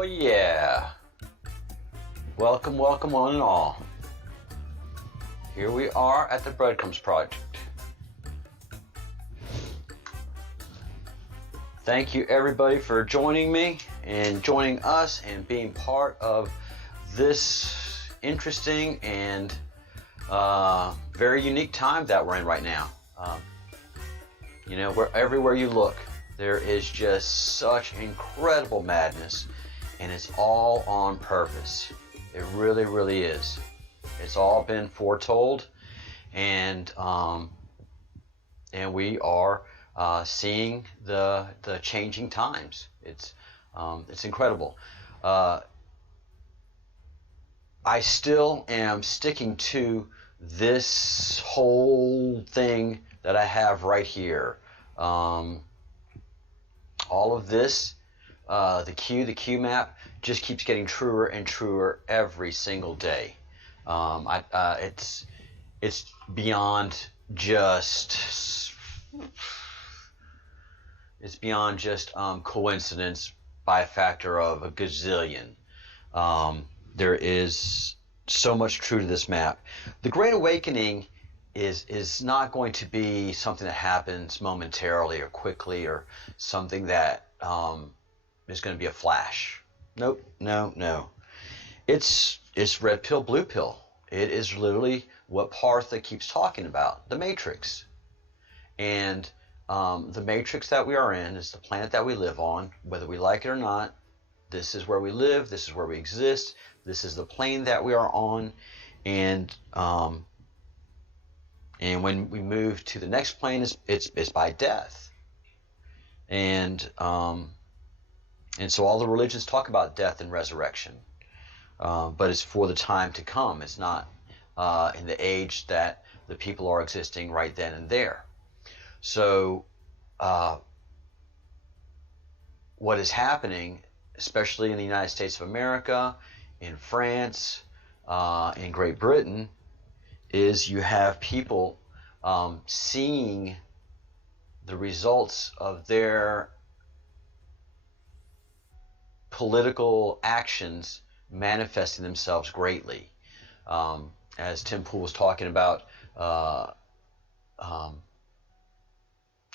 Oh yeah. Welcome, welcome one and all. Here we are at the Breadcrumbs Project. Thank you everybody for joining me and joining us and being part of this interesting and very unique time that we're in right now. Everywhere you look, there is just such incredible madness, and it's all on purpose. It really, really is. It's all been foretold, and we are seeing the changing times. It's incredible. I still am sticking to this whole thing that I have right here. All of this, the Q map, just keeps getting truer and truer every single day. It's beyond just coincidence by a factor of a gazillion. There is so much true to this map. The Great Awakening is not going to be something that happens momentarily or quickly or something that is going to be a flash. Nope, no. It's red pill, blue pill. It is literally what Partha keeps talking about, the Matrix. And the Matrix that we are in is the planet that we live on, whether we like it or not. This is where we live. This is where we exist. This is the plane that we are on. And when we move to the next plane, it's by death. And so all the religions talk about death and resurrection. But it's for the time to come. It's not in the age that the people are existing right then and there. So what is happening, especially in the United States of America, in France, in Great Britain, is you have people seeing the results of their political actions manifesting themselves greatly. As Tim Pool was talking about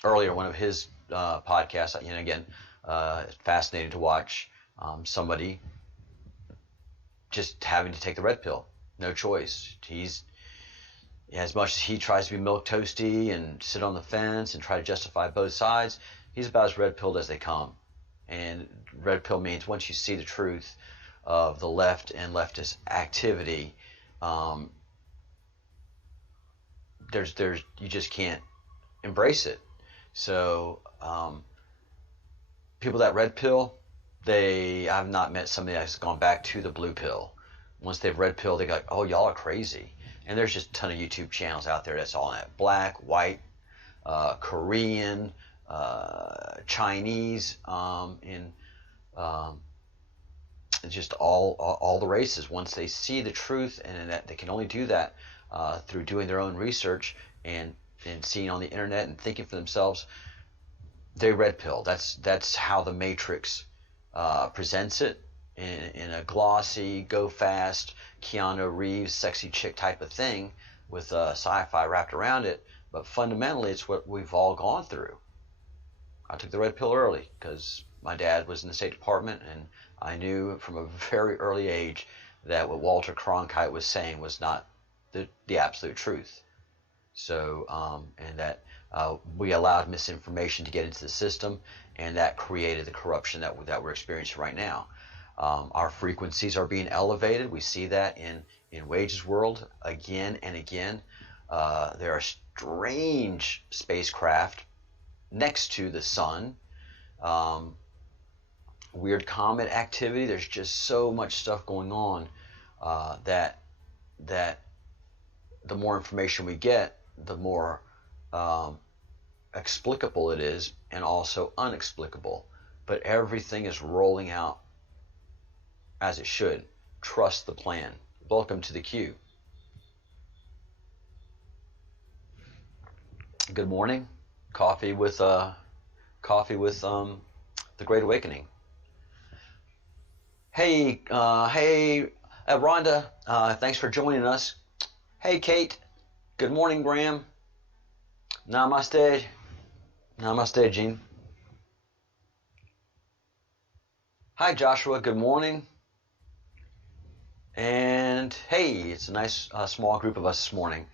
earlier, one of his podcasts, fascinating to watch somebody just having to take the red pill. No choice. As much as he tries to be milk toasty and sit on the fence and try to justify both sides, he's about as red pilled as they come. And red pill means once you see the truth of the left and leftist activity, you just can't embrace it. So people that red pill, I've not met somebody that's gone back to the blue pill. Once they've red pill, they go, oh, y'all are crazy. And there's just a ton of YouTube channels out there that's all in that. Black, white, Korean, Chinese, just all the races. Once they see the truth, and that they can only do that through doing their own research and seeing on the internet and thinking for themselves, they red pill. That's how the Matrix presents it in a glossy, go fast, Keanu Reeves, sexy chick type of thing with sci-fi wrapped around it. But fundamentally, it's what we've all gone through. I took the red pill early because my dad was in the State Department, and I knew from a very early age that what Walter Cronkite was saying was not the absolute truth. So, and that we allowed misinformation to get into the system, and that created the corruption that we're experiencing right now. Our frequencies are being elevated. We see that in Wage's world again and again. There are strange spacecraft next to the sun. Weird comet activity. There's just so much stuff going on that the more information we get, the more explicable it is, and also unexplicable. But everything is rolling out as it should. Trust the plan. Welcome to the Q. Good morning. Coffee with the Great Awakening. Hey, Rhonda, thanks for joining us. Hey, Kate. Good morning, Graham. Namaste. Namaste, Jean. Hi, Joshua. Good morning. And hey, it's a nice small group of us this morning.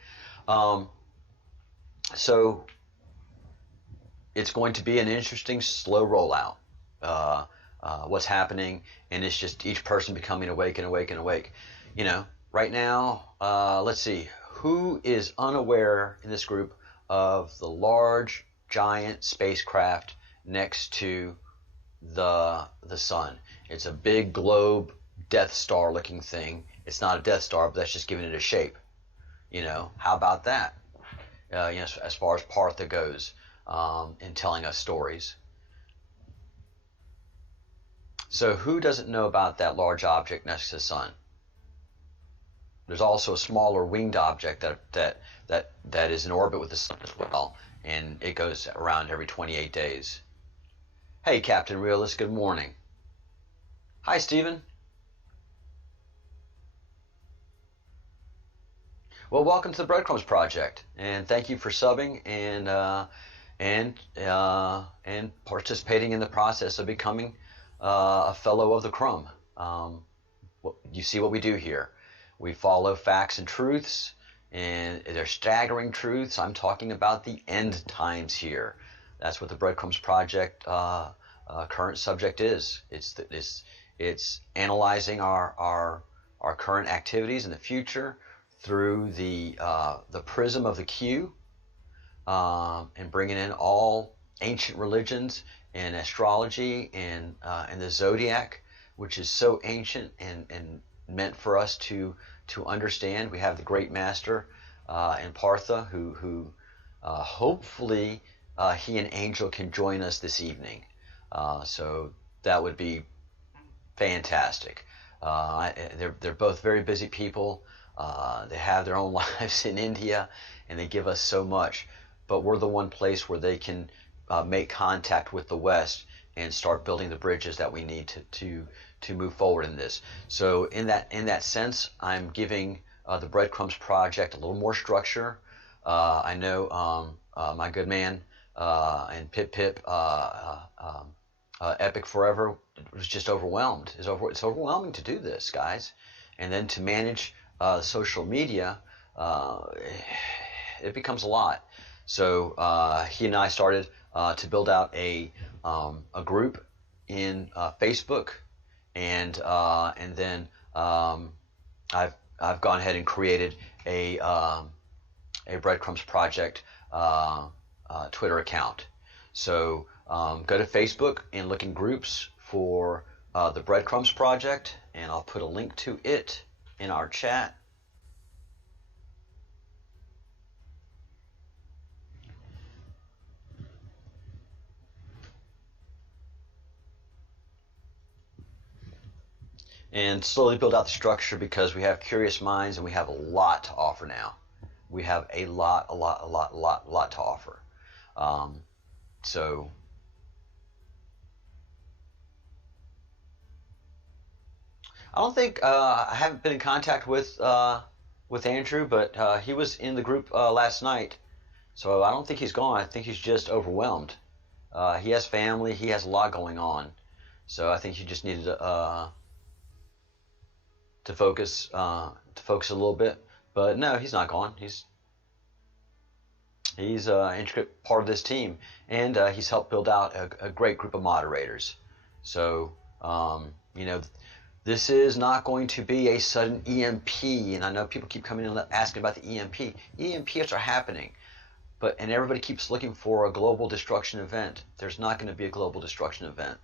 Um, so it's going to be an interesting, slow rollout. Uh, what's happening, and it's just each person becoming awake and awake and awake. You know, right now, let's see, who is unaware in this group of the large, giant spacecraft next to the sun? It's a big globe, Death Star looking thing. It's not a Death Star, but that's just giving it a shape. You know, how about that? You know, as far as Partha goes, in telling us stories. So who doesn't know about that large object next to the sun? There's also a smaller winged object that is in orbit with the sun as well, and it goes around every 28 days. Hey, Captain Realist, good morning. Hi, Stephen. Well, welcome to the Breadcrumbs Project, and thank you for subbing and participating in the process of becoming a fellow of the crumb. You see what we do here. We follow facts and truths, and they're staggering truths. I'm talking about the end times here. That's what the Breadcrumbs Project current subject is. It's analyzing our current activities in the future through the prism of the Q, and bringing in all ancient religions and astrology and the zodiac, which is so ancient and meant for us to understand. We have the great master in Partha who hopefully he and Angel can join us this evening. So that would be fantastic. They're both very busy people. They have their own lives in India, and they give us so much. But we're the one place where they can make contact with the West and start building the bridges that we need to move forward in this. So in that sense, I'm giving the Breadcrumbs Project a little more structure. I know my good man and Pip Epic Forever was just overwhelmed. It's overwhelming to do this, guys, and then to manage social media, it becomes a lot. So he and I started to build out a group in Facebook, and then I've gone ahead and created a Breadcrumbs Project Twitter account. So go to Facebook and look in groups for the Breadcrumbs Project, and I'll put a link to it in our chat. And slowly build out the structure, because we have curious minds and we have a lot to offer now. We have a lot to offer. So I don't think I haven't been in contact with Andrew, but he was in the group last night. So I don't think he's gone. I think he's just overwhelmed. He has family. He has a lot going on. So I think he just needed to focus a little bit. But no, he's not gone. He's an intricate part of this team, and he's helped build out a great group of moderators. So you know, this is not going to be a sudden EMP. And I know people keep coming in and asking about the EMP. EMPs are happening, and everybody keeps looking for a global destruction event. There's not going to be a global destruction event.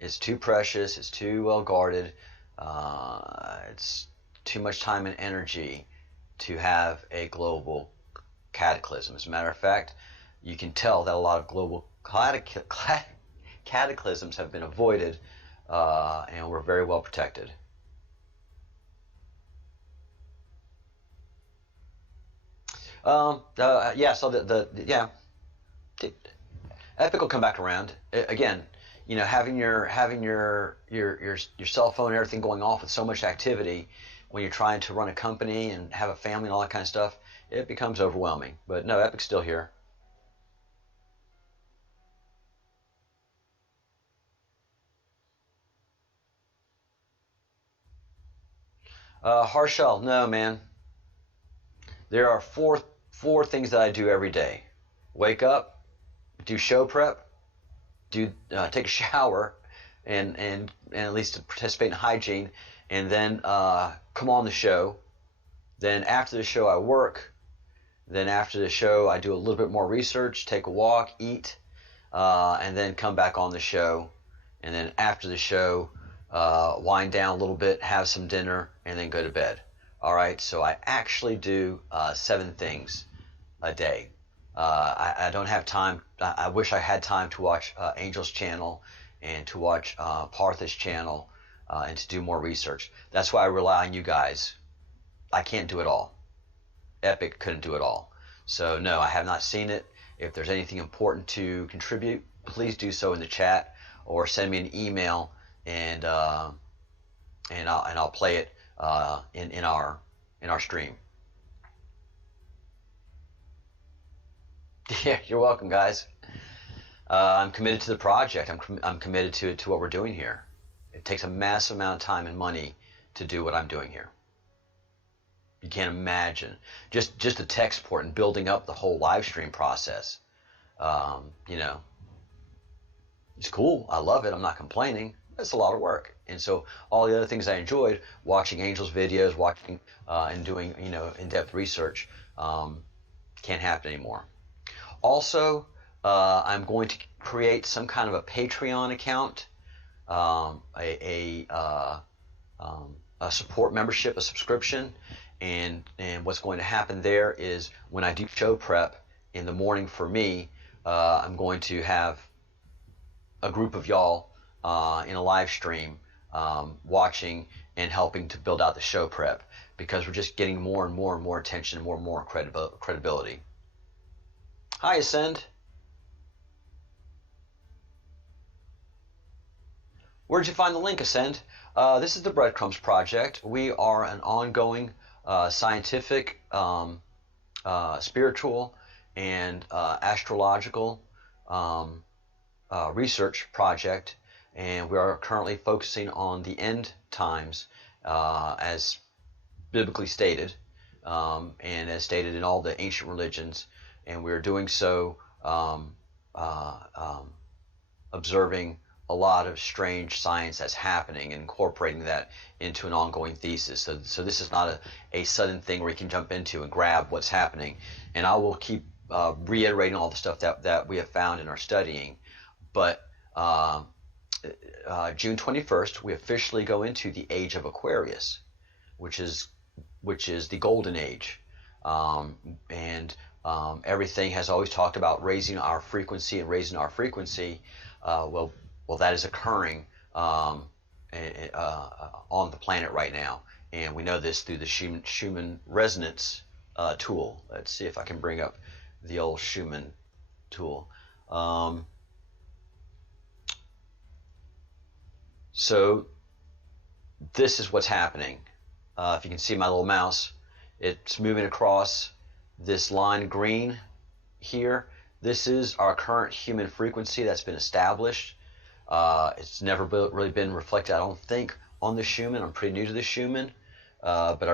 It's too precious. It's too well guarded. It's too much time and energy to have a global cataclysm. As a matter of fact, you can tell that a lot of global cataclysms have been avoided, and we're very well protected. Yeah. So Epic will come back around again. having your cell phone and everything going off with so much activity when you're trying to run a company and have a family and all that kind of stuff, it becomes overwhelming. But no, Epic's still here. Harshal, no, man. There are four things that I do every day: wake up, do show prep, do take a shower, and at least participate in hygiene, and then come on the show. Then after the show, I work. Then after the show, I do a little bit more research, take a walk, eat, and then come back on the show. And then after the show, wind down a little bit, have some dinner, and then go to bed. All right, so I actually do 7 things a day. I don't have time. I wish I had time to watch Angel's channel and to watch Partha's channel and to do more research. That's why I rely on you guys. I can't do it all. Epic couldn't do it all. So no, I have not seen it. If there's anything important to contribute, please do so in the chat or send me an email, and I'll play it in our stream. Yeah, you're welcome, guys. I'm committed to the project. I'm committed to what we're doing here. It takes a massive amount of time and money to do what I'm doing here. You can't imagine just the tech support and building up the whole live stream process. It's cool. I love it. I'm not complaining. It's a lot of work. And so all the other things I enjoyed, watching Angel's videos, watching and doing in-depth research, can't happen anymore. Also, I'm going to create some kind of a Patreon account, a support membership, a subscription. And what's going to happen there is when I do show prep in the morning for me, I'm going to have a group of y'all in a live stream watching and helping to build out the show prep, because we're just getting more and more and more attention and more credibility. Hi, Ascend. Where'd you find the link, Ascend? This is the Breadcrumbs Project. We are an ongoing scientific, spiritual, and astrological research project, and we are currently focusing on the end times as biblically stated, and as stated in all the ancient religions, and we're doing so observing a lot of strange science that's happening and incorporating that into an ongoing thesis. So this is not a sudden thing where you can jump into and grab what's happening. And I will keep reiterating all the stuff that we have found in our studying. But June 21st, we officially go into the age of Aquarius, which is the golden age. Everything has always talked about raising our frequency and raising our frequency. Well, that is occurring on the planet right now, and we know this through the Schumann resonance tool. Let's see if I can bring up the old Schumann tool. So this is what's happening. If you can see my little mouse, it's moving across this line green here. This is our current human frequency that's been established. It's never really been reflected, I don't think, on the Schumann. I'm pretty new to the Schumann, but I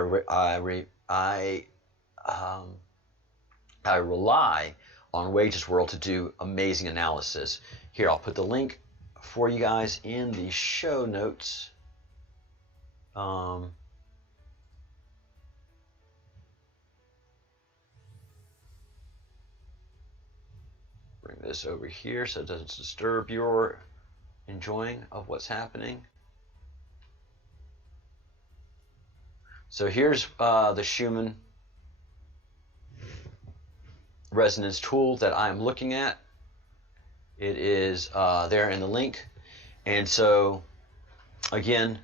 rely on Wages World to do amazing analysis. Here, I'll put the link for you guys in the show notes. Bring this over here so it doesn't disturb your enjoying of what's happening. So here's the Schumann resonance tool that I'm looking at. It is there in the link. And so again,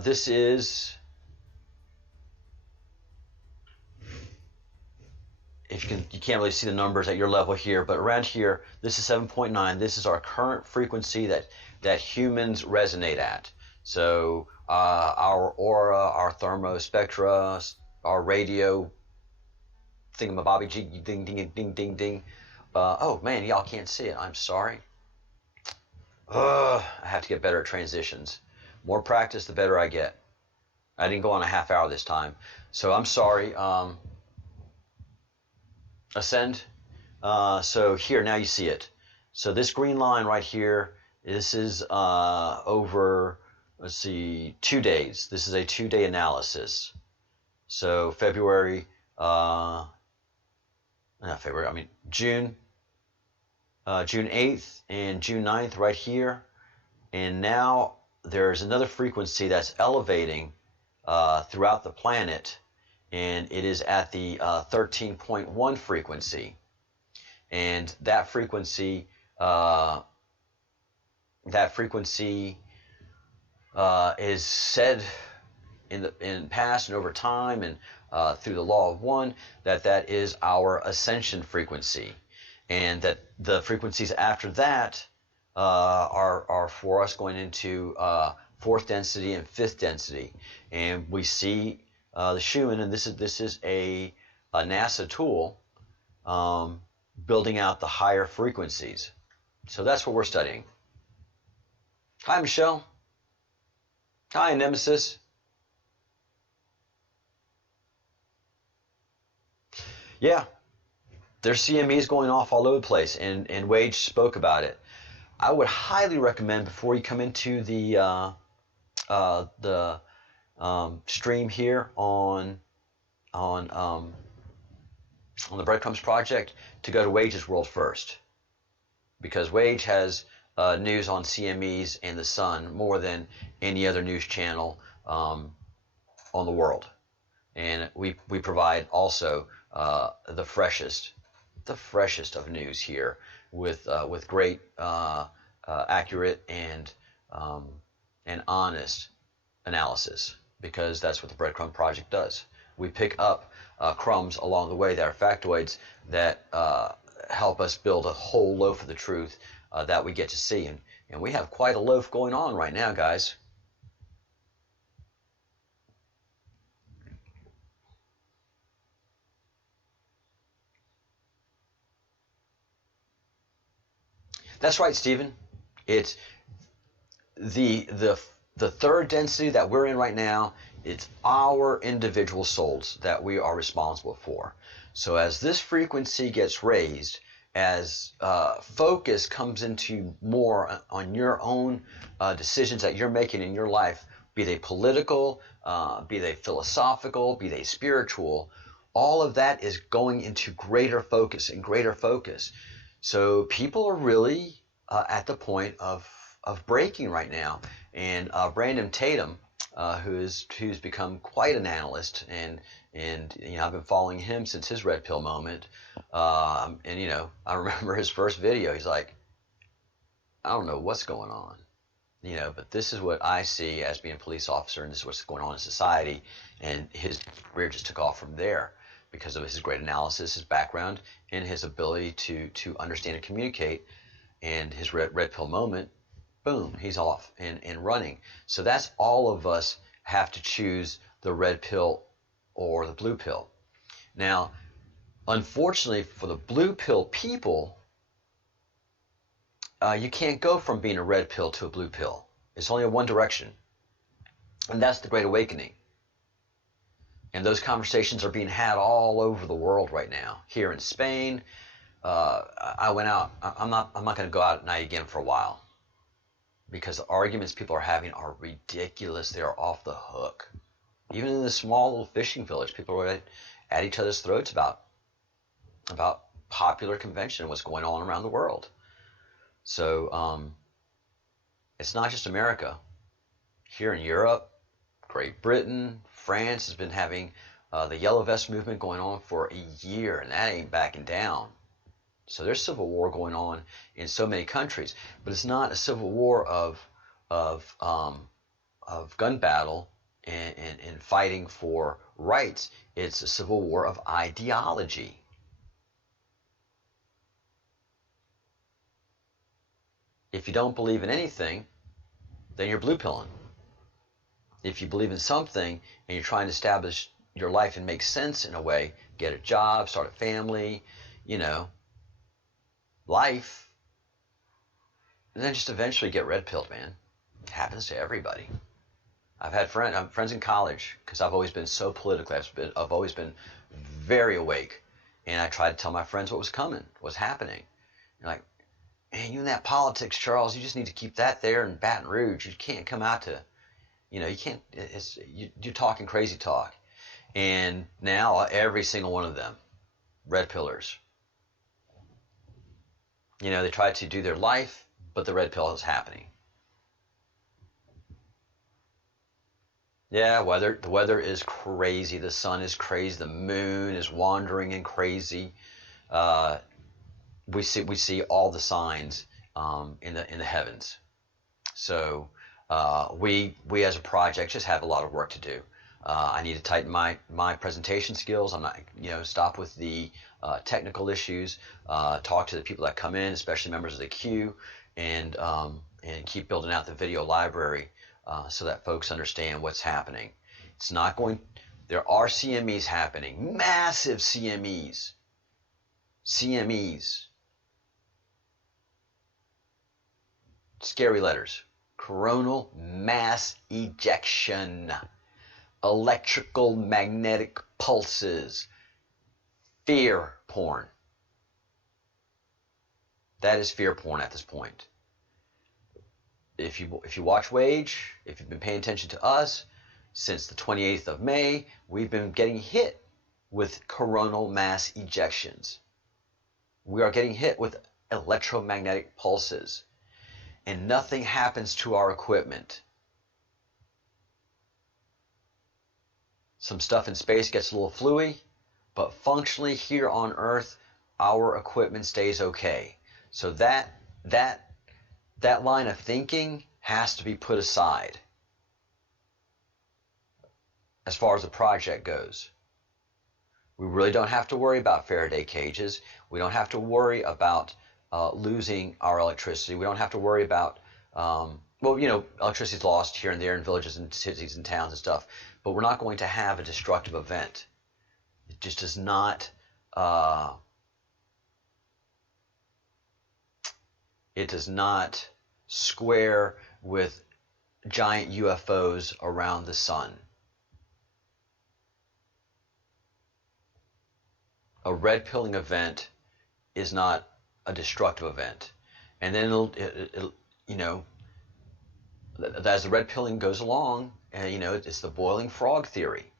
this is if you can't really see the numbers at your level here, but around here, this is 7.9. This is our current frequency that humans resonate at. So our aura, our thermospectra, our radio thingamabobby, ding, ding, ding, ding, ding. Oh man, y'all can't see it. I'm sorry. I have to get better at transitions. More practice, the better I get. I didn't go on a half hour this time, so I'm sorry. Ascend. So here, now you see it. So this green line right here, this is over, let's see, 2 days. This is a 2-day analysis. So February, not February, I mean June 8th and June 9th right here. And now there's another frequency that's elevating throughout the planet, and it is at the 13.1 frequency. And that frequency is said in past and over time and through the law of one that is our ascension frequency, and that the frequencies after that are for us going into fourth density and fifth density. And we see the Schumann, and this is a NASA tool building out the higher frequencies. So that's what we're studying. Hi, Michelle. Hi, Nemesis. Yeah, there's CMEs going off all over the place, and Wage spoke about it. I would highly recommend, before you come into the stream here on the Breadcrumbs Project, to go to Wage's World first, because Wage has news on CMEs and the sun more than any other news channel on the world. And we provide also the freshest of news here with great, accurate and honest analysis, because that's what the Breadcrumb Project does. We pick up crumbs along the way that are factoids that help us build a whole loaf of the truth that we get to see. And we have quite a loaf going on right now, guys. That's right, Stephen. It's the third density that we're in right now. It's our individual souls that we are responsible for. So as this frequency gets raised, as focus comes into more on your own decisions that you're making in your life, be they political, be they philosophical, be they spiritual, all of that is going into greater focus and greater focus. So people are really at the point of breaking right now. And Brandon Tatum, who's become quite an analyst, and you know, I've been following him since his red pill moment. And you know, I remember his first video. He's like, I don't know what's going on, you know, but this is what I see as being a police officer, and this is what's going on in society. And his career just took off from there because of his great analysis, his background, and his ability to understand and communicate. And his red pill moment, boom, he's off and running. So that's all of us have to choose the red pill or the blue pill. Now, unfortunately for the blue pill people, you can't go from being a red pill to a blue pill. It's only in one direction. And that's the Great Awakening. And those conversations are being had all over the world right now. Here in Spain, I went out. I'm not going to go out at night again for a while, because the arguments people are having are ridiculous. They are off the hook. Even in this small little fishing village, people are at each other's throats about popular convention and what's going on around the world. So it's not just America. Here in Europe, Great Britain, France has been having the Yellow Vest movement going on for a year, and that ain't backing down. So there's civil war going on in so many countries, but it's not a civil war of gun battle and fighting for rights. It's a civil war of ideology. If you don't believe in anything, then you're blue pilling. If you believe in something and you're trying to establish your life and make sense in a way, get a job, start a family, life, and then just eventually get red pilled, man. It happens to everybody. I've had friends in college, because I've always been so politically, I've always been very awake, and I tried to tell my friends what was coming, what's happening. And like, man, you in that politics, Charles, you just need to keep that there in Baton Rouge. You can't come out to, you can't, you're talking crazy talk. And now every single one of them, red pillars. They try to do their life, but the red pill is happening. Yeah, the weather is crazy. The sun is crazy. The moon is wandering and crazy. We see all the signs in the heavens. So we as a project just have a lot of work to do. I need to tighten my presentation skills. I'm not stop with the technical issues. Talk to the people that come in, especially members of the queue, and keep building out the video library. So that folks understand what's happening. It's not going. There are CMEs happening, massive CMEs. Scary letters. Coronal mass ejection. Electrical magnetic pulses. Fear porn. That is fear porn at this point. If you watch Wage, if you've been paying attention to us, since the 28th of May, we've been getting hit with coronal mass ejections. We are getting hit with electromagnetic pulses, and nothing happens to our equipment. Some stuff in space gets a little fluey, but functionally here on Earth, our equipment stays okay. So that line of thinking has to be put aside as far as the project goes. We really don't have to worry about Faraday cages. We don't have to worry about losing our electricity. We don't have to worry about, electricity is lost here and there in villages and cities and towns and stuff, but we're not going to have a destructive event. It just does not, square with giant UFOs around the sun. A red pilling event is not a destructive event. And then it'll as the red pilling goes along, it's the boiling frog theory.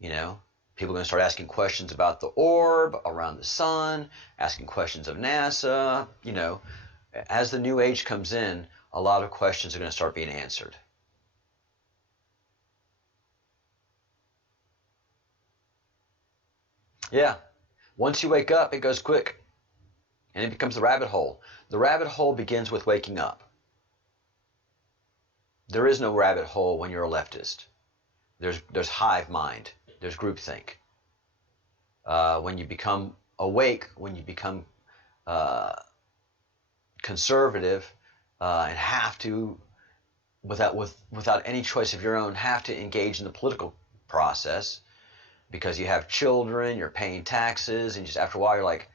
People are going to start asking questions about the orb around the sun, asking questions of NASA. As the new age comes in, a lot of questions are going to start being answered. Yeah. Once you wake up, it goes quick. And it becomes the rabbit hole. The rabbit hole begins with waking up. There is no rabbit hole when you're a leftist. There's hive mind. There's groupthink. When you become awake, when you become conservative, and have to, without any choice of your own, have to engage in the political process because you have children, you're paying taxes, and just after a while you're like,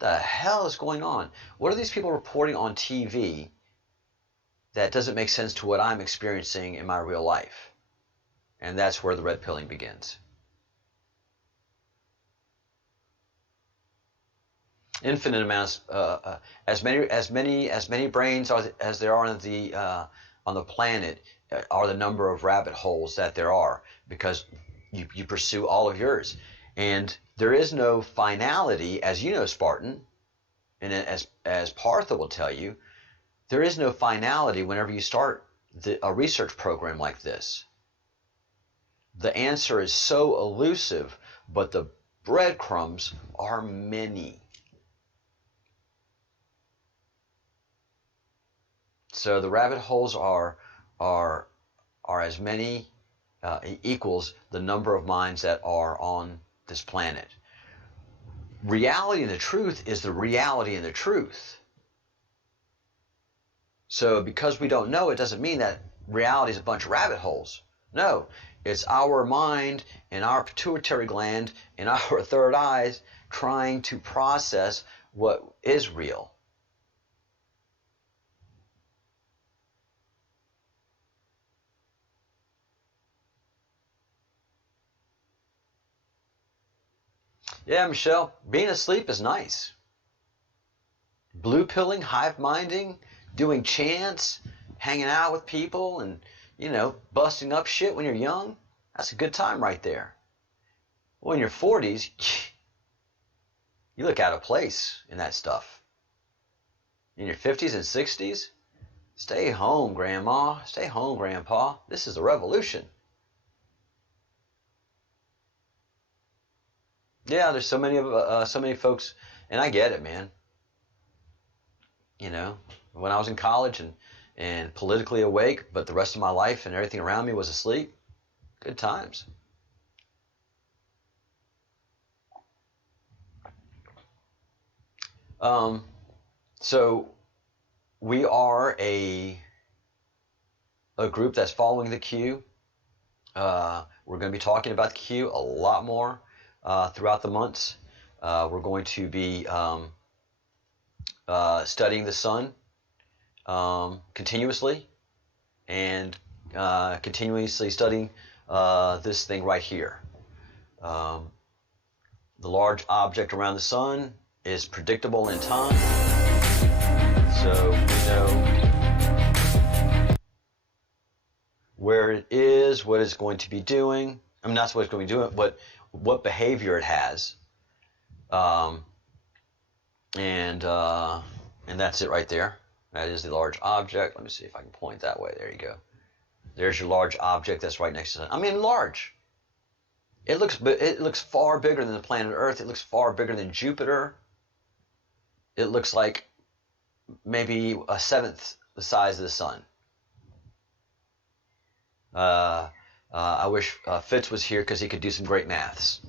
the hell is going on? What are these people reporting on TV that doesn't make sense to what I'm experiencing in my real life? And that's where the red pilling begins. Infinite amounts, as many brains as there are on the planet are the number of rabbit holes that there are, because you pursue all of yours, and there is no finality, as you know, Spartan, and as Partha will tell you, there is no finality whenever you start a research program like this. The answer is so elusive, but the breadcrumbs are many. So the rabbit holes are as many, equals the number of minds that are on this planet. Reality and the truth is the reality and the truth. So because we don't know, it doesn't mean that reality is a bunch of rabbit holes. No, it's our mind and our pituitary gland and our third eyes trying to process what is real. Yeah, Michelle, being asleep is nice. Blue pilling, hive minding, doing chants, hanging out with people, and, busting up shit when you're young. That's a good time right there. When you're 40s, you look out of place in that stuff. In your 50s and 60s, stay home, Grandma. Stay home, Grandpa. This is a revolution. Yeah, there's so many folks, and I get it, man. When I was in college and politically awake, but the rest of my life and everything around me was asleep. Good times. So we are a group that's following the Q. We're going to be talking about the Q a lot more throughout the months. We're going to be studying the sun continuously and continuously studying this thing right here. The large object around the sun is predictable in time, so we know where it is, what it's going to be doing. I mean, not what it's going to be doing, but what behavior it has. And that's it right there. That is the large object. Let me see if I can point that way. There you go. There's your large object that's right next to it. I mean, large. It looks far bigger than the planet Earth. It looks far bigger than Jupiter. It looks like maybe a seventh the size of the sun. I wish Fitz was here because he could do some great maths.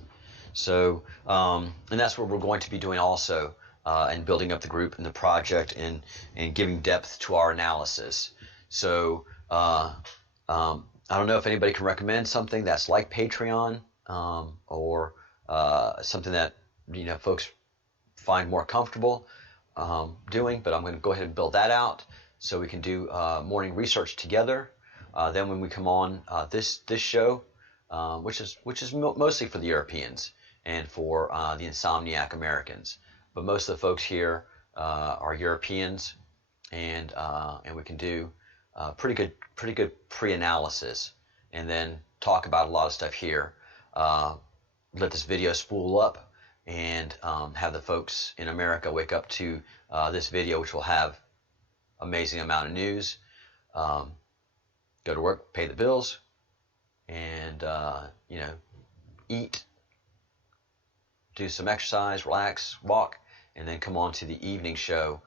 So, and that's what we're going to be doing also, and building up the group and the project and giving depth to our analysis. So, I don't know if anybody can recommend something that's like Patreon, or something that folks find more comfortable doing. But I'm going to go ahead and build that out so we can do morning research together. Then when we come on this show, which is mostly for the Europeans and for the insomniac Americans, but most of the folks here are Europeans, and we can do pretty good pre-analysis, and then talk about a lot of stuff here. Let this video spool up, and have the folks in America wake up to this video, which will have amazing amount of news. Go to work, pay the bills, and eat, do some exercise, relax, walk, and then come on to the evening show,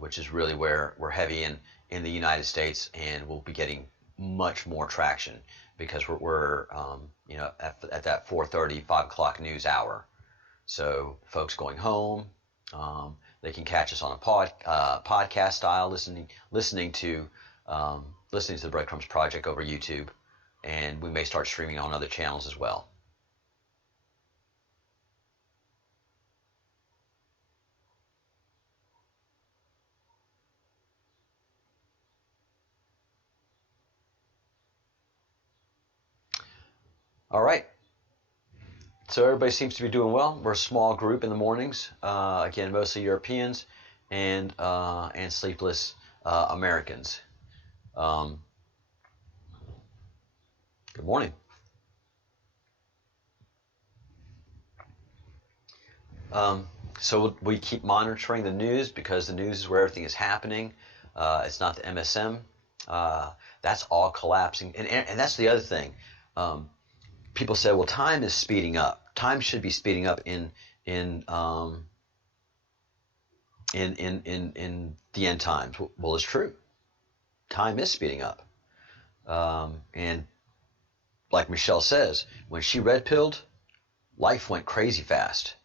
which is really where we're heavy in the United States, and we'll be getting much more traction because we're at that 4:30, 5 o'clock news hour. So folks going home, they can catch us on a podcast style, listening to the Breadcrumbs Project over YouTube, and we may start streaming on other channels as well. All right. So everybody seems to be doing well. We're a small group in the mornings. Again, mostly Europeans and sleepless Americans. Good morning. So we keep monitoring the news because the news is where everything is happening. It's not the MSM. That's all collapsing. And that's the other thing. People say, well, time is speeding up. Time should be speeding up in the end times. Well, it's true. Time is speeding up. And like Michelle says, when she red-pilled, life went crazy fast.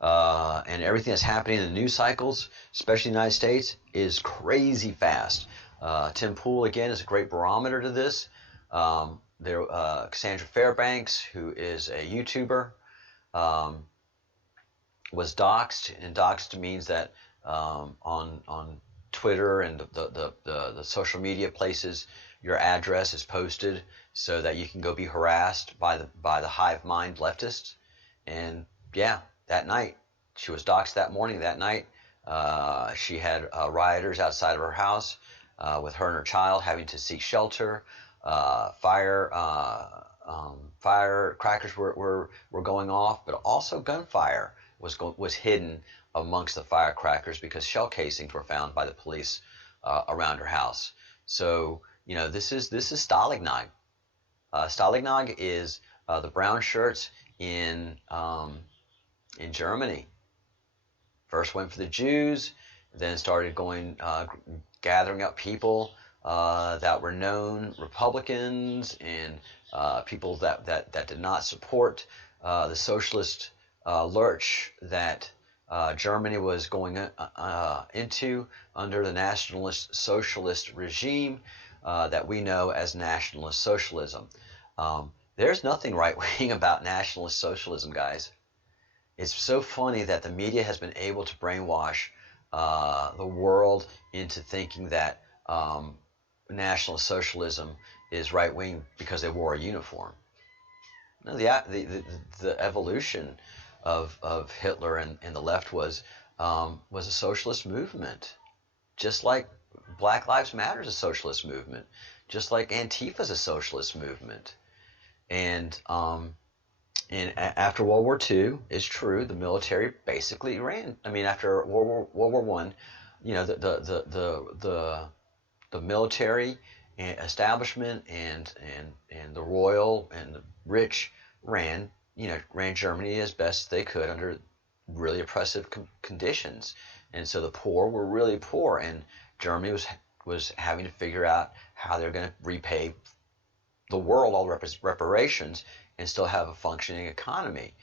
and everything that's happening in the news cycles, especially in the United States, is crazy fast. Tim Pool, again, is a great barometer to this. Cassandra Fairbanks, who is a YouTuber, was doxxed, and doxxed means that on Twitter and the social media places, your address is posted so that you can go be harassed by the hive mind leftists. And yeah, that night she was doxxed. That morning, that night, she had rioters outside of her house with her and her child having to seek shelter. Firecrackers were going off, but also gunfire was hidden amongst the firecrackers because shell casings were found by the police around her house. So this is Stalingrad. Stalingrad is the brown shirts in Germany. First went for the Jews, then started gathering up people that were known Republicans and people that did not support the socialist lurch that Germany was going into under the nationalist socialist regime that we know as Nationalist Socialism. There's nothing right-wing about Nationalist Socialism, guys. It's so funny that the media has been able to brainwash the world into thinking that National Socialism is right-wing because they wore a uniform. No, the evolution of Hitler and the left was a socialist movement, just like Black Lives Matter is a socialist movement, just like Antifa is a socialist movement. And after World War II, it's true, the military basically ran. I mean, after World War I, the military establishment and the royal and the rich ran Germany as best they could under really oppressive conditions, and so the poor were really poor, and Germany was having to figure out how they're going to repay the world all reparations and still have a functioning economy.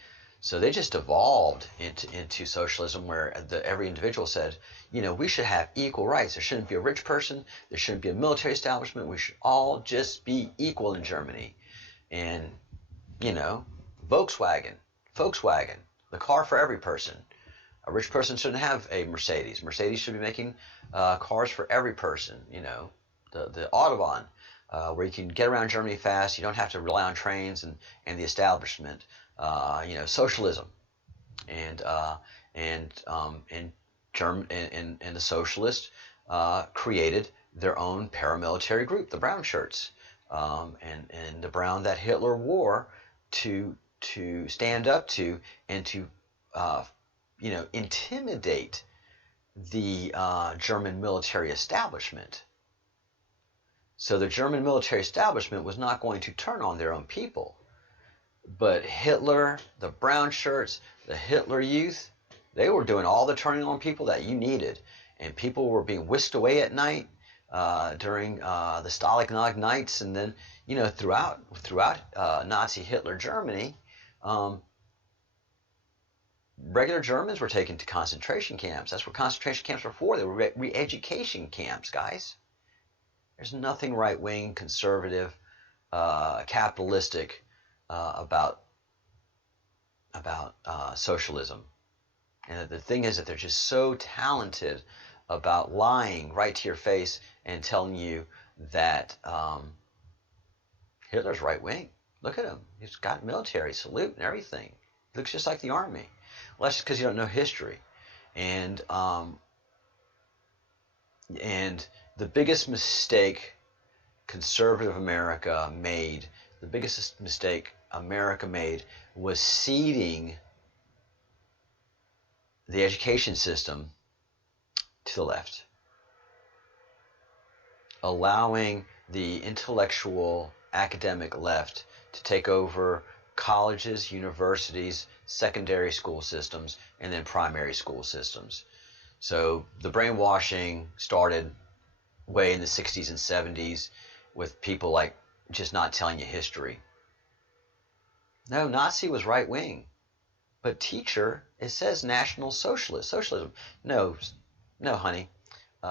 So they just evolved into socialism, where every individual said, we should have equal rights. There shouldn't be a rich person. There shouldn't be a military establishment. We should all just be equal in Germany. And, Volkswagen, the car for every person. A rich person shouldn't have a Mercedes. Mercedes should be making cars for every person. The Autobahn, where you can get around Germany fast. You don't have to rely on trains and the establishment. Socialism, and the socialists created their own paramilitary group, the brown shirts, and the brown that Hitler wore to stand up to and to intimidate the German military establishment. So the German military establishment was not going to turn on their own people. But Hitler, the brown shirts, the Hitler Youth, they were doing all the turning on people that you needed. And people were being whisked away at night during the Stalingrad nights. And then, throughout Nazi Hitler Germany, regular Germans were taken to concentration camps. That's what concentration camps were for. They were re-education camps, guys. There's nothing right-wing, conservative, capitalistic about socialism. And the thing is that they're just so talented about lying right to your face and telling you that Hitler's right-wing. Look at him. He's got military salute and everything. He looks just like the army. Well, that's just because you don't know history. And the biggest mistake conservative America made, the biggest mistake America made, was ceding the education system to the left, allowing the intellectual academic left to take over colleges, universities, secondary school systems, and then primary school systems. So the brainwashing started way in the 60s and 70s with people like just not telling you history. No, Nazi was right-wing. But teacher, it says National Socialist. Socialism. No, no, honey.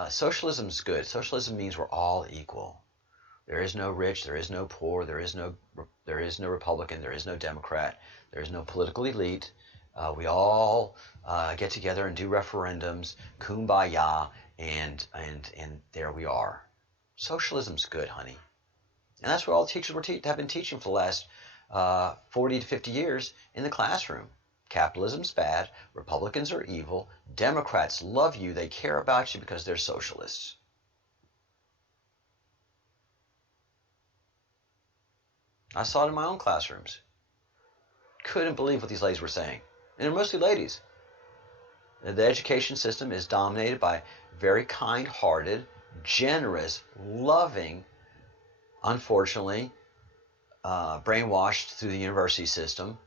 Socialism's good. Socialism means we're all equal. There is no rich, there is no poor, there is no Republican, there is no Democrat, there is no political elite. We all get together and do referendums, kumbaya, and there we are. Socialism's good, honey. And that's what all teachers have been teaching for the last 40 to 50 years in the classroom. Capitalism's bad, Republicans are evil, Democrats love you, they care about you because they're socialists. I saw it in my own classrooms. Couldn't believe what these ladies were saying. And they're mostly ladies. The education system is dominated by very kind-hearted, generous, loving, unfortunately, brainwashed through the university system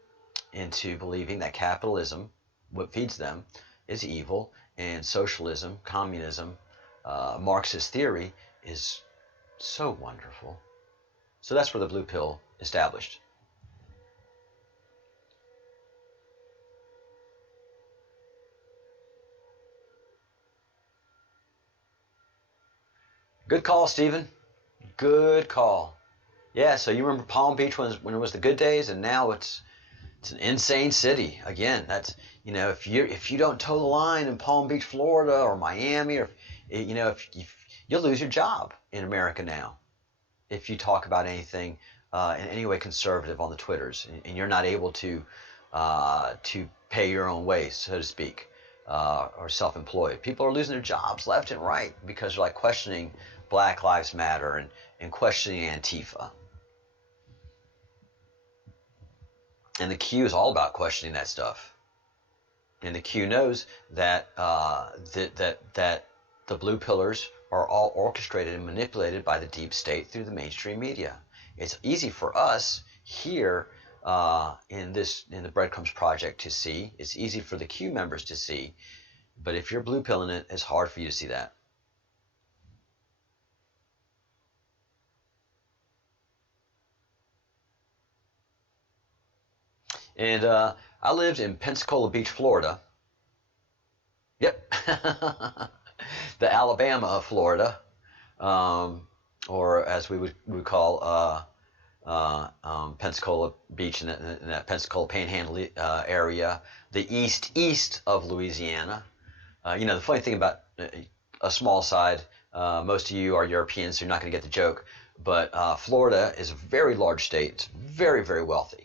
into believing that capitalism, what feeds them, is evil, and socialism, communism, Marxist theory is so wonderful. So that's where the blue pill established. Good call, Stephen. Good call. Yeah, so you remember Palm Beach when it was the good days, and now it's an insane city. Again, that's, if you don't toe the line in Palm Beach, Florida, or Miami, or if you'll lose your job in America now if you talk about anything in any way conservative on the Twitters, and you're not able to pay your own way, so to speak, or self-employed. People are losing their jobs left and right because they're like questioning Black Lives Matter and questioning Antifa. And the Q is all about questioning that stuff. And the Q knows that that the blue pillars are all orchestrated and manipulated by the deep state through the mainstream media. It's easy for us here in the Breadcrumbs Project to see. It's easy for the Q members to see. But if you're blue pilling it, it's hard for you to see that. And I lived in Pensacola Beach, Florida. Yep. The Alabama of Florida. Or as we would call Pensacola Beach in that Pensacola Panhandle area. The east of Louisiana. The funny thing about a small side, most of you are Europeans, so you're not going to get the joke. But Florida is a very large state. It's very, very wealthy.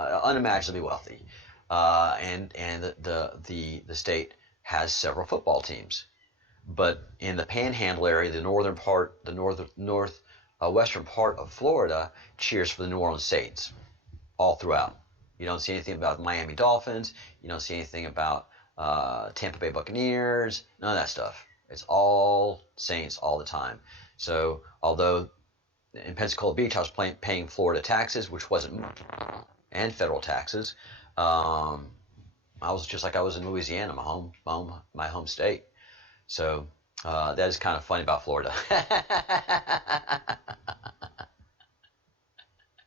Unimaginably wealthy, and the state has several football teams, but in the Panhandle area, the western part of Florida cheers for the New Orleans Saints all throughout. You don't see anything about Miami Dolphins. You don't see anything about Tampa Bay Buccaneers. None of that stuff. It's all Saints all the time. So although in Pensacola Beach I was paying Florida taxes, which wasn't much, and federal taxes, I was just like I was in Louisiana, my home state. So that is kind of funny about Florida.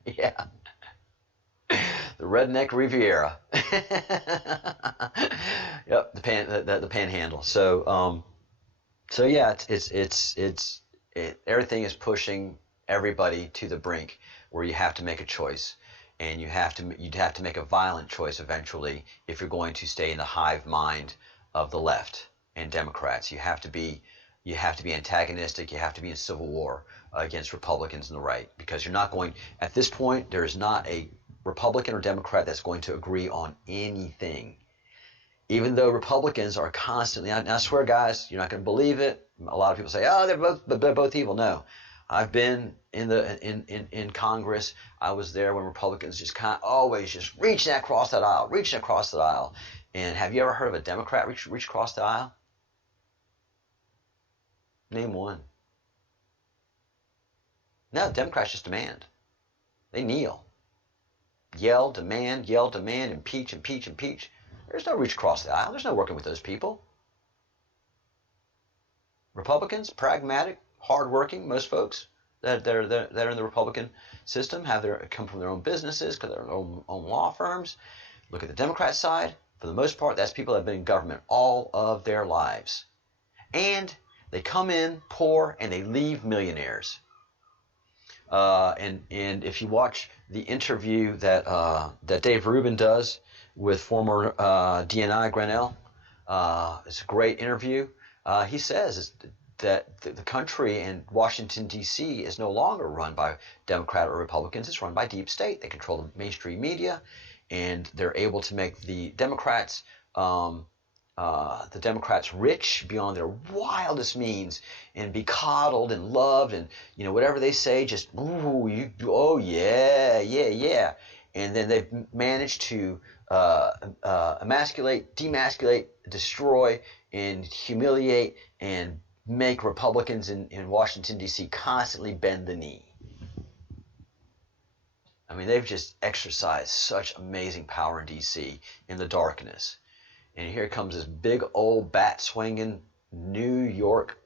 Yeah, the redneck Riviera. Yep, the Panhandle. So yeah, everything is pushing everybody to the brink where you have to make a choice. And you'd have to make a violent choice eventually if you're going to stay in the hive mind of the left and Democrats. You have to be antagonistic. You have to be in civil war against Republicans and the right, because you're not going, at this point, there is not a Republican or Democrat that's going to agree on anything. Even though Republicans are constantly, and I swear, guys, you're not going to believe it. A lot of people say, oh, they're both evil. No. I've been in Congress. I was there when Republicans just kind of always just reaching across that aisle. And have you ever heard of a Democrat reach across the aisle? Name one. No, Democrats just demand. They kneel. Yell, demand, impeach. There's no reach across the aisle. There's no working with those people. Republicans, pragmatic, hardworking. Most folks that are in the Republican system come from their own businesses, their own law firms. Look at the Democrat side. For the most part, that's people that have been in government all of their lives. And they come in poor and they leave millionaires. And if you watch the interview that Dave Rubin does with former DNI Grenell, it's a great interview. He says that the country and Washington, D.C. is no longer run by Democrat or Republicans. It's run by deep state. They control the mainstream media, and they're able to make the Democrats rich beyond their wildest means, and be coddled and loved, and whatever they say, just yeah, and then they've managed to emasculate, demasculate, destroy, and humiliate, and make Republicans in Washington, D.C. constantly bend the knee. I mean, they've just exercised such amazing power in D.C. in the darkness. And here comes this big old bat-swinging New York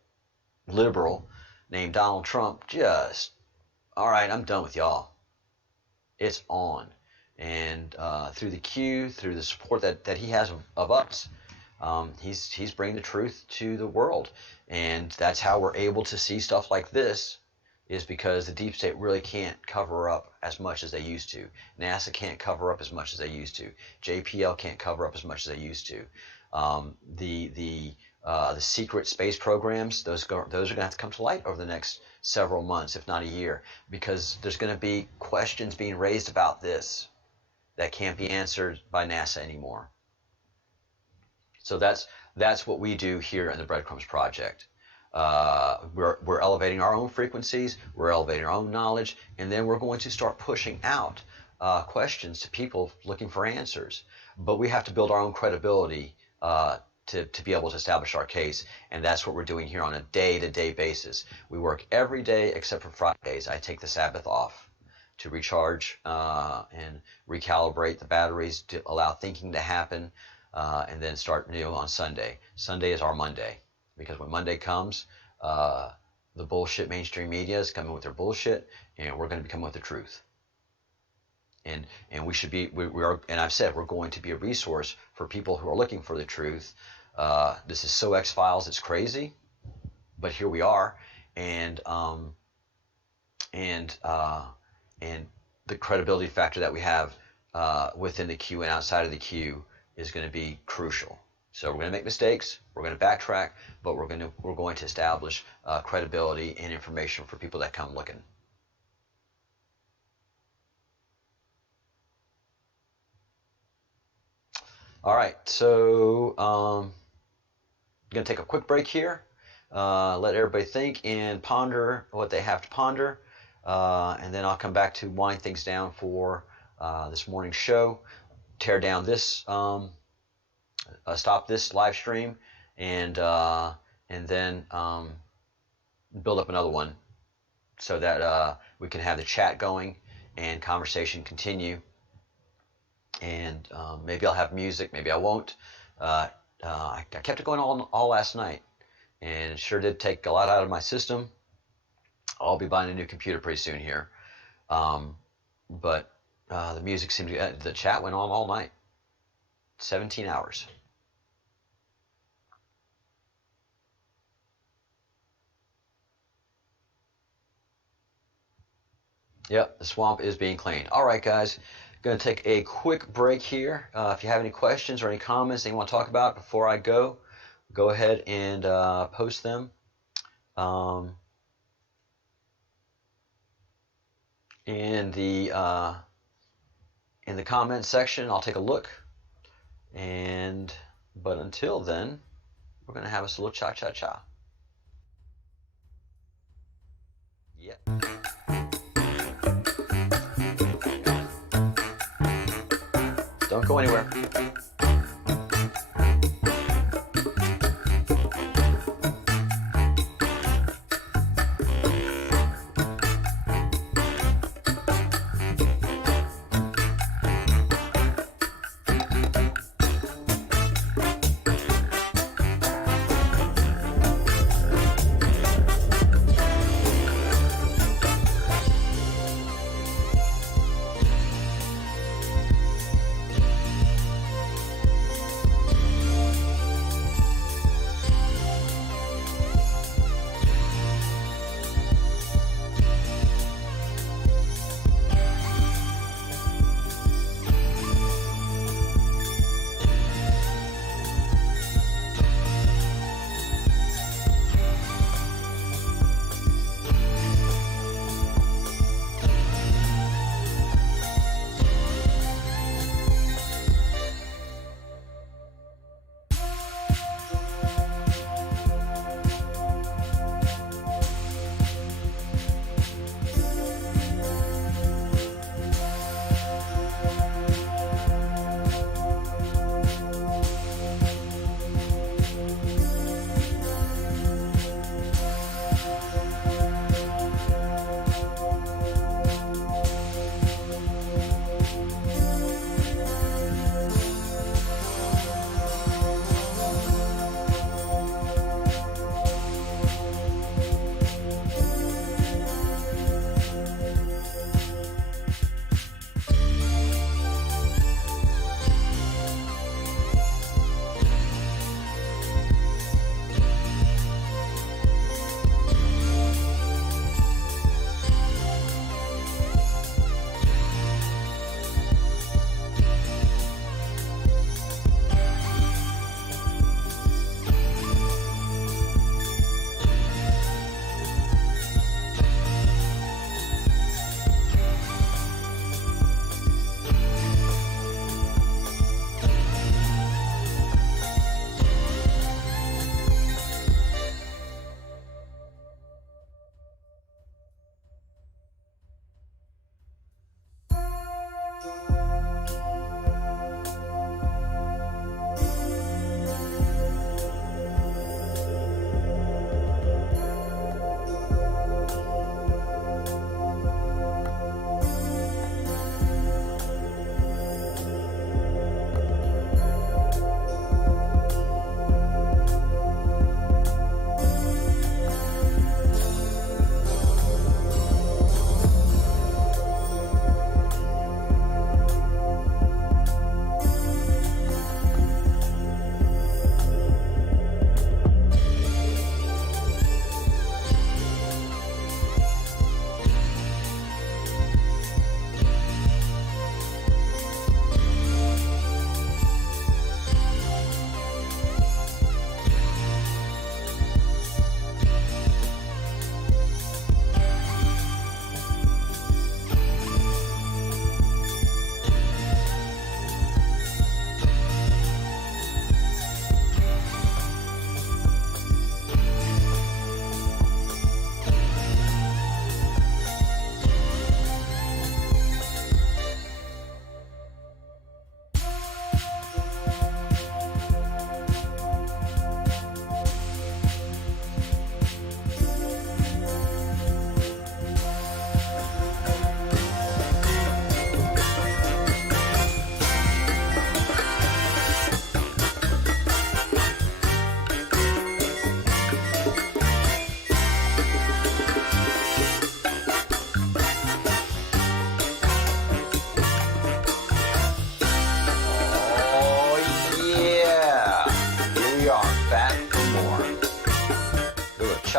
liberal named Donald Trump. Just, all right, I'm done with y'all. It's on. And through the Q, through the support that he has of us, he's bringing the truth to the world. And that's how we're able to see stuff like this, is because the deep state really can't cover up as much as they used to. NASA can't cover up as much as they used to. JPL can't cover up as much as they used to. The secret space programs, those are going to have to come to light over the next several months, if not a year, because there's going to be questions being raised about this that can't be answered by NASA anymore. So that's what we do here in the Breadcrumbs Project. We're elevating our own frequencies, we're elevating our own knowledge, and then we're going to start pushing out questions to people looking for answers. But we have to build our own credibility to be able to establish our case, and that's what we're doing here on a day-to-day basis. We work every day except for Fridays. I take the Sabbath off to recharge and recalibrate the batteries to allow thinking to happen, and then start new on Sunday. Sunday is our Monday. Because when Monday comes, the bullshit mainstream media is coming with their bullshit, and we're going to be coming with the truth. And we should be, we are, and I've said we're going to be a resource for people who are looking for the truth. This is so X-Files, it's crazy, but here we are, and the credibility factor that we have within the queue and outside of the queue is going to be crucial. So we're going to make mistakes, we're going to backtrack, but we're going to establish credibility and information for people that come looking. All right, so I'm going to take a quick break here, let everybody think and ponder what they have to ponder, and then I'll come back to wind things down for this morning's show, tear down this. Stop this live stream, and then build up another one so that we can have the chat going and conversation continue. And maybe I'll have music, maybe I won't. I kept it going all last night, and it sure did take a lot out of my system. I'll be buying a new computer pretty soon here, but the music seemed to, the chat went on all night. 17 hours. Yep, the swamp is being cleaned. All right, guys, going to take a quick break here. If you have any questions or any comments that you want to talk about before I go ahead and post them. In the comments section, I'll take a look. But until then, we're going to have us a little cha-cha-cha. Yeah. Don't go anywhere.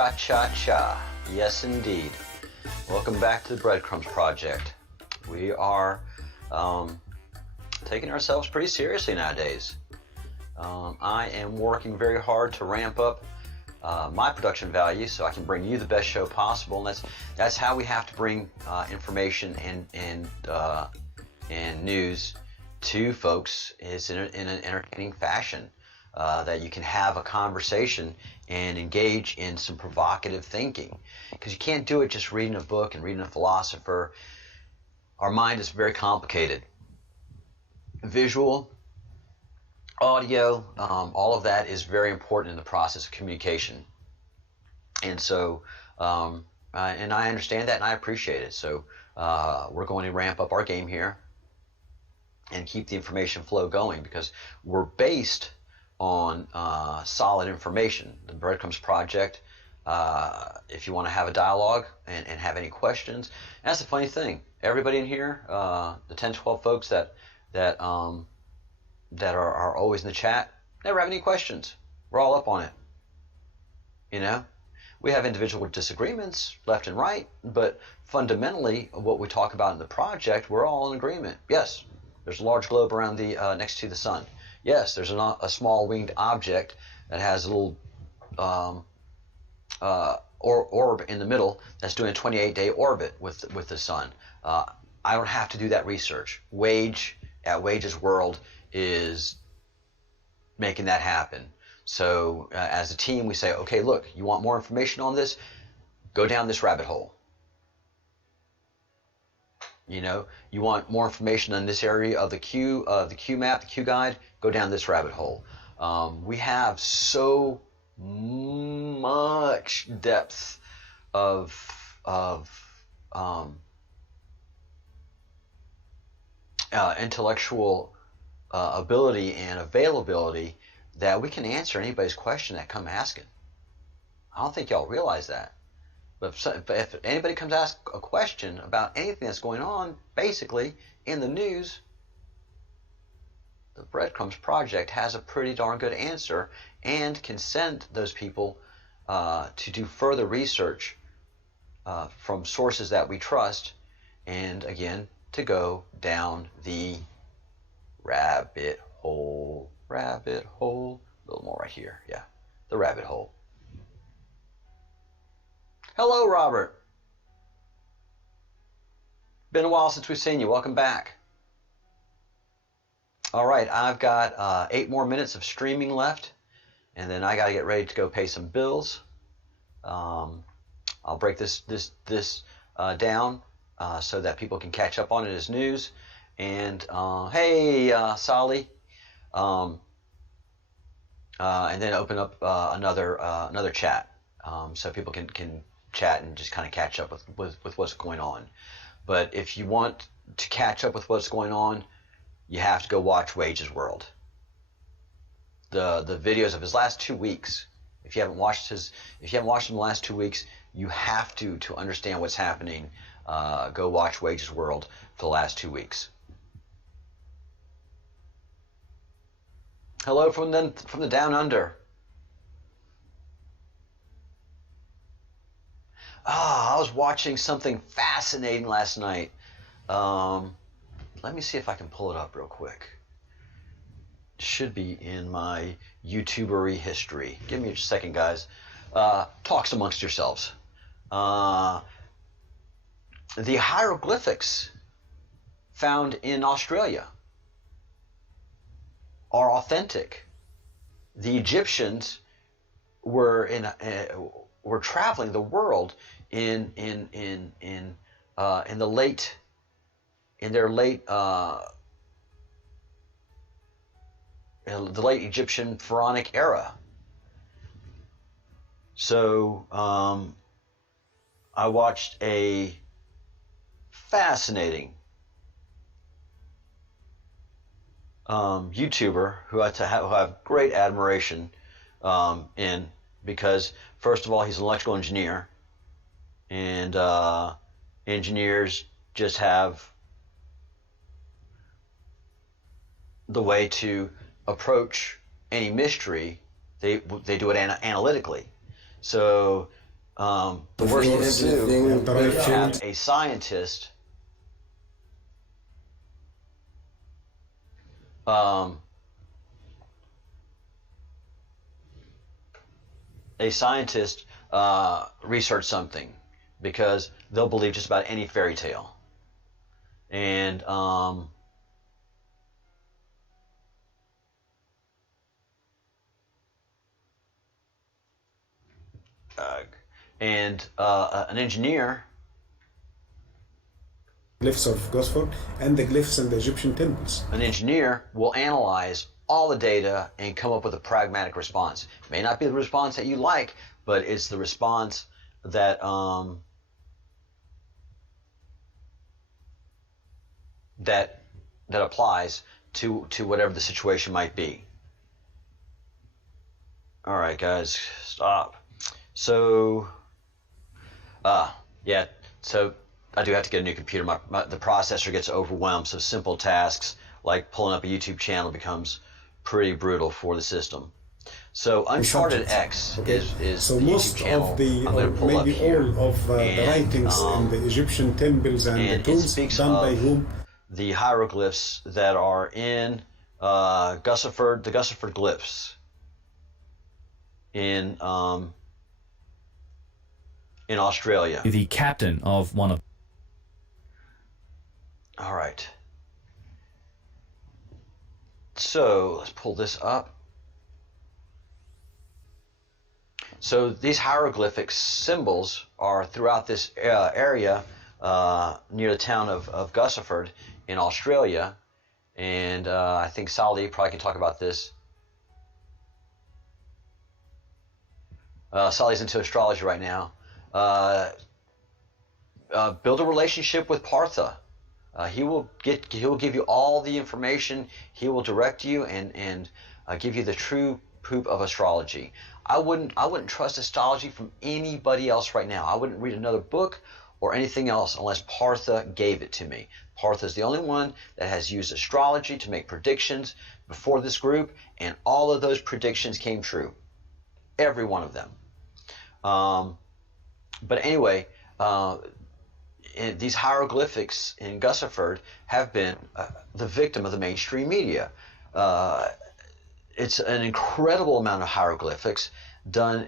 Cha-cha-cha. Yes, indeed. Welcome back to the Breadcrumbs Project. We are taking ourselves pretty seriously nowadays. I am working very hard to ramp up my production value so I can bring you the best show possible. And that's how we have to bring information and news to folks, is in an entertaining fashion, that you can have a conversation and engage in some provocative thinking, because you can't do it just reading a book and reading a philosopher. Our mind is very complicated. Visual, audio, all of that is very important in the process of communication. And so and I understand that and I appreciate it. So we're going to ramp up our game here and keep the information flow going, because we're based on solid information. The Breadcrumbs Project, if you want to have a dialogue and have any questions. And that's the funny thing. Everybody in here, the 10, 12 folks that are always in the chat, never have any questions. We're all up on it. You know? We have individual disagreements left and right, but fundamentally what we talk about in the project, we're all in agreement. Yes, there's a large globe around the next to the sun. Yes, there's a small winged object that has a little orb in the middle that's doing a 28-day orbit with the sun. I don't have to do that research. Wage's World is making that happen. So as a team, we say, okay, look, you want more information on this? Go down this rabbit hole. You know, you want more information on this area of the Q map, the Q guide? Go down this rabbit hole. We have so much depth of intellectual ability and availability that we can answer anybody's question that come asking. I don't think y'all realize that. But if anybody comes to ask a question about anything that's going on, basically, in the news, the Breadcrumbs Project has a pretty darn good answer and can send those people to do further research from sources that we trust, and again, to go down the rabbit hole. Rabbit hole. A little more right here. Yeah, the rabbit hole. Hello, Robert. Been a while since we've seen you. Welcome back. All right, I've got 8 more minutes of streaming left, and then I got to get ready to go pay some bills. I'll break this down so that people can catch up on it as news. And hey, Solly. And then open up another chat so people can chat and just kind of catch up with what's going on. But if you want to catch up with what's going on, you have to go watch Wage's World. The videos of his last 2 weeks. If you haven't watched him the last 2 weeks, you have to understand what's happening. Go watch Wage's World for the last 2 weeks. Hello from the down under. I was watching something fascinating last night. Let me see if I can pull it up real quick. It should be in my YouTubery history. Give me a second, guys. Talks amongst yourselves. The hieroglyphics found in Australia are authentic. The Egyptians were traveling the world in their late Egyptian pharaonic era. So I watched a fascinating YouTuber who I have great admiration in, because first of all, he's an electrical engineer, and engineers just have the way to approach any mystery. They do it analytically. So The worst thing to do the right is have change. a scientist um, research something, because they'll believe just about any fairy tale. And an engineer, Glyphs of Gosford and the glyphs in the Egyptian temples. will analyze all the data and come up with a pragmatic response. It may not be the response that you like, but it's the response that that applies to whatever the situation might be. All right, guys, stop. So, yeah. So I do have to get a new computer. The processor gets overwhelmed, so simple tasks like pulling up a YouTube channel becomes pretty brutal for the system. So Uncharted X is so the most YouTube channel of the, I'm or going to pull up maybe here. all of the writings in the Egyptian temples and the And it tombs speaks done by of whom? the hieroglyphs that are in Gusiford, the Gusiford glyphs in Australia. The captain of one of. All right. So let's pull this up. So these hieroglyphic symbols are throughout this area near the town of Gusiford in Australia. And I think Sally probably can talk about this. Sally's into astrology right now. Build a relationship with Partha. He will give you all the information. He will direct you and give you the true poop of astrology. I wouldn't trust astrology from anybody else right now. I wouldn't read another book or anything else unless Partha gave it to me. Partha is the only one that has used astrology to make predictions before this group, and all of those predictions came true. Every one of them. But anyway, these hieroglyphics in Gusiford have been the victim of the mainstream media. It's an incredible amount of hieroglyphics done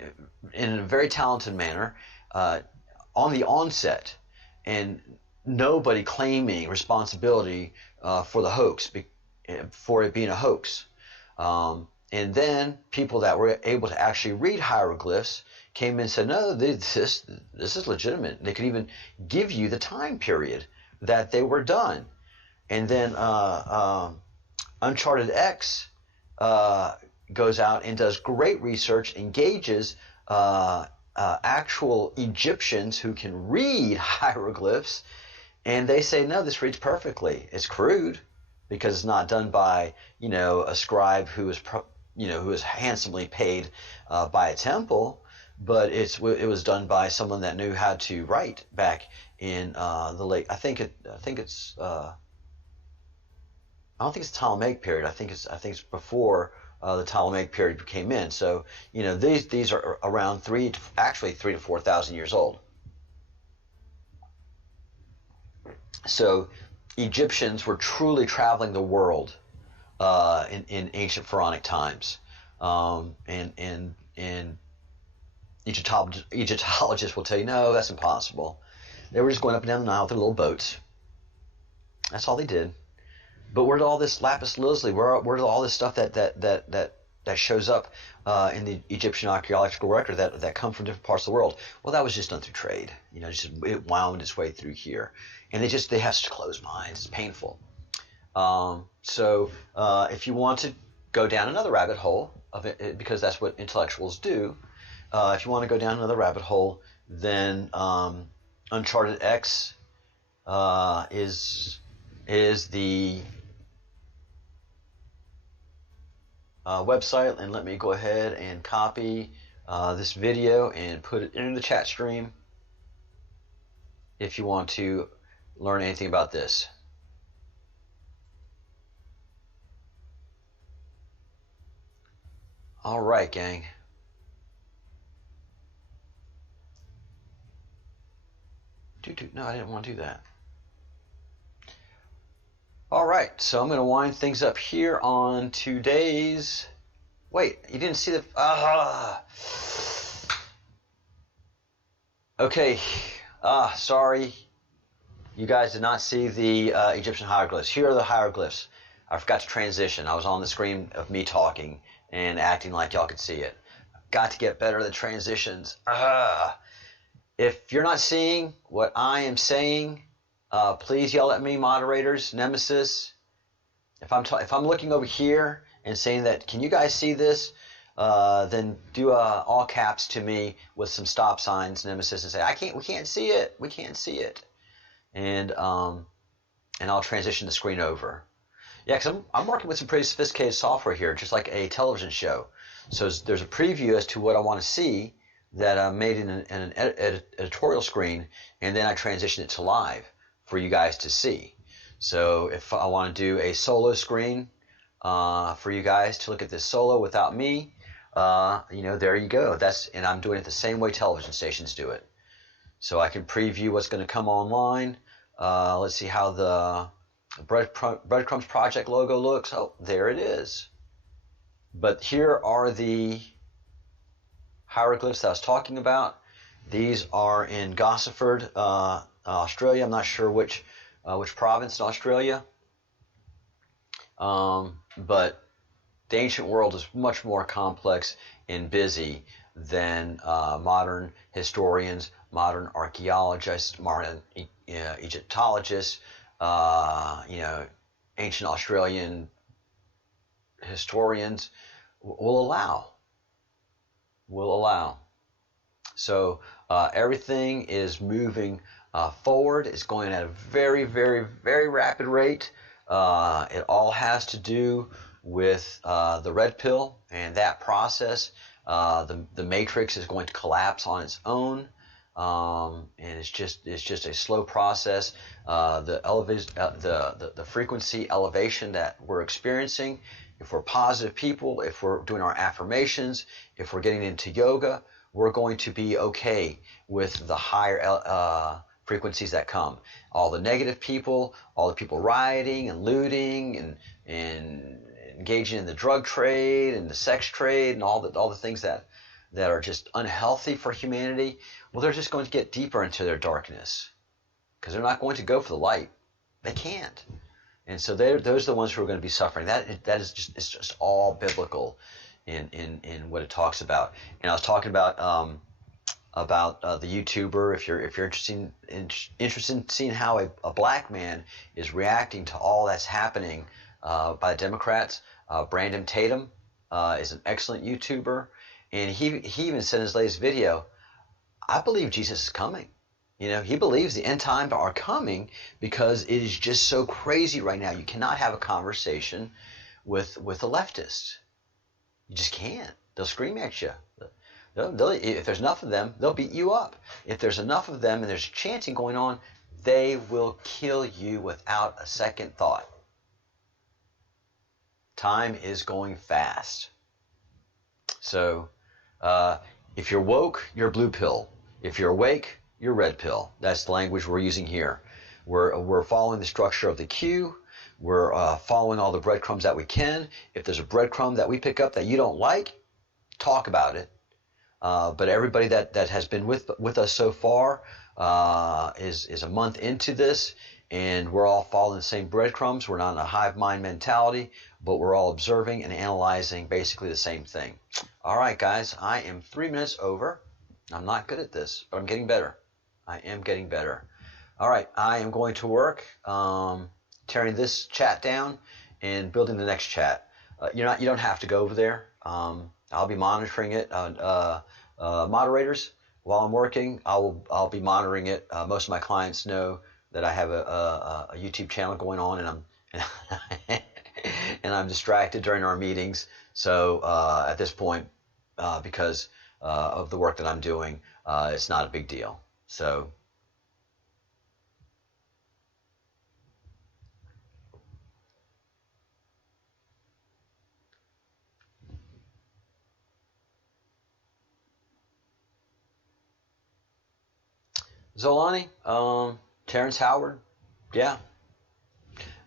in a very talented manner on the onset, and nobody claiming responsibility for the hoax, for it being a hoax. And then people that were able to actually read hieroglyphs came in and said, no, this is legitimate. They could even give you the time period that they were done. And then Uncharted X goes out and does great research, engages actual Egyptians who can read hieroglyphs, and they say, no, this reads perfectly. It's crude because it's not done by, a scribe who is handsomely paid by a temple, but it was done by someone that knew how to write back in the late. I don't think it's Ptolemaic period. I think it's before the Ptolemaic period came in. So these are around 3 to 4,000 years old. So Egyptians were truly traveling the world in ancient pharaonic times, and Egyptologists will tell you, no, that's impossible. They were just going up and down the Nile with their little boats. That's all they did. But where did all this lapis lazuli? Where did all this stuff that shows up in the Egyptian archaeological record that come from different parts of the world? Well, that was just done through trade. It wound its way through here, and they have such closed minds. It's painful. So if you want to go down another rabbit hole of it, because that's what intellectuals do. If you want to go down another rabbit hole, then Uncharted X is the website, and let me go ahead and copy this video and put it in the chat stream if you want to learn anything about this. All right, gang. No, I didn't want to do that. All right, so I'm going to wind things up here on today's. Wait, you didn't see the. Okay. Sorry. You guys did not see the Egyptian hieroglyphs. Here are the hieroglyphs. I forgot to transition. I was on the screen of me talking and acting like y'all could see it. Got to get better at the transitions. If you're not seeing what I am saying, please yell at me, moderators, Nemesis. If I'm looking over here and saying that, can you guys see this? Then do all caps to me with some stop signs, Nemesis, and say, we can't see it. We can't see it. And I'll transition the screen over. Yeah, because I'm working with some pretty sophisticated software here, just like a television show. So there's a preview as to what I want to see that I made in an editorial screen, and then I transition it to live for you guys to see. So if I want to do a solo screen for you guys to look at this solo without me, there you go. And I'm doing it the same way television stations do it. So I can preview what's going to come online. Let's see how the Breadcrumbs Project logo looks. Oh, there it is. But here are the hieroglyphs that I was talking about. These are in Gosford, Australia. I'm not sure which province in Australia. But the ancient world is much more complex and busy than modern historians, modern archaeologists, modern Egyptologists, ancient Australian historians will allow. So everything is moving forward. It's going at a very, very, very rapid rate. It all has to do with the red pill and that process. The matrix is going to collapse on its own. And it's just a slow process. The frequency elevation that we're experiencing, if we're positive people, if we're doing our affirmations, if we're getting into yoga, we're going to be okay with the higher frequencies that come. All the negative people, all the people rioting and looting and engaging in the drug trade and the sex trade and all the things that are just unhealthy for humanity, well, they're just going to get deeper into their darkness because they're not going to go for the light. They can't. And so those are the ones who are going to be suffering. That is just all biblical in what it talks about. And I was talking about the YouTuber. If you're interested in seeing how a black man is reacting to all that's happening by the Democrats, Brandon Tatum is an excellent YouTuber. And he even said in his latest video, I believe Jesus is coming. He believes the end times are coming because it is just so crazy right now. You cannot have a conversation with a leftist. You just can't. They'll scream at you. If there's enough of them, they'll beat you up. If there's enough of them and there's chanting going on, they will kill you without a second thought. Time is going fast. So if you're woke, you're blue pill. If you're awake, you're red pill. That's the language we're using here. We're following the structure of the queue. We're following all the breadcrumbs that we can. If there's a breadcrumb that we pick up that you don't like, talk about it. But everybody that has been with us so far is a month into this, and we're all following the same breadcrumbs. We're not in a hive mind mentality, but we're all observing and analyzing basically the same thing. All right, guys, I am 3 minutes over. I'm not good at this, but I'm getting better. I am getting better. All right, I am going to work tearing this chat down and building the next chat. You don't have to go over there. I'll be monitoring it. Moderators, while I'm working, I'll be monitoring it. Most of my clients know that I have a YouTube channel going on, and I'm distracted during our meetings. So at this point, because of the work that I'm doing, it's not a big deal. So. Zolani, Terrence Howard, yeah.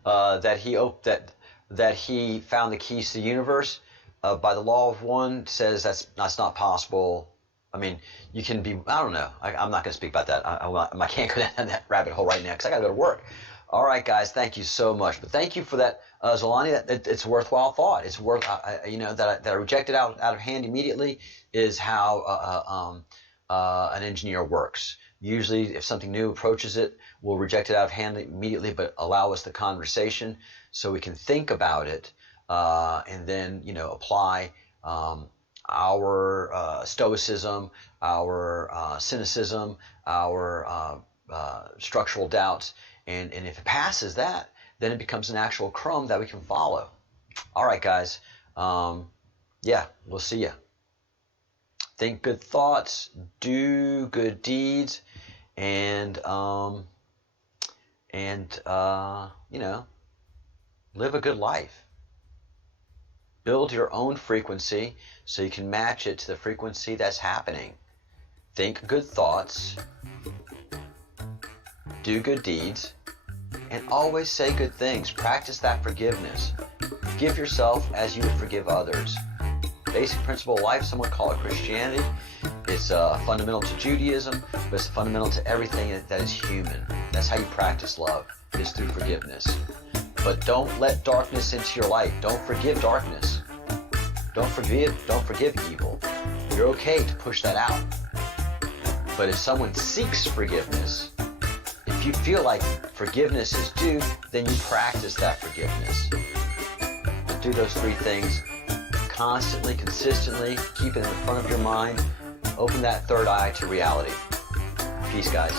That he found the keys to the universe by the law of one says that's not possible. I mean, you can be, I don't know. I'm not going to speak about that. I can't go down that rabbit hole right now because I got to go to work. All right, guys, thank you so much. But thank you for that, Zolani. It's a worthwhile thought. It's worth, that I rejected out of hand immediately is how an engineer works. Usually, if something new approaches it, we'll reject it out of hand immediately, but allow us the conversation so we can think about it and then, apply our stoicism, our cynicism, our structural doubts, and if it passes that, then it becomes an actual crumb that we can follow. All right, guys. Yeah, we'll see you. Think good thoughts, do good deeds, and live a good life. Build your own frequency so you can match it to the frequency that's happening. Think good thoughts, do good deeds, and always say good things. Practice that forgiveness. Forgive yourself as you would forgive others. Basic principle of life, some would call it Christianity. It's fundamental to Judaism, but it's fundamental to everything that is human. That's how you practice love, is through forgiveness. But don't let darkness into your life. Don't forgive darkness. Don't forgive evil. You're okay to push that out. But if someone seeks forgiveness, if you feel like forgiveness is due, then you practice that forgiveness. Do those three things constantly, consistently. Keep it in the front of your mind. Open that third eye to reality. Peace, guys.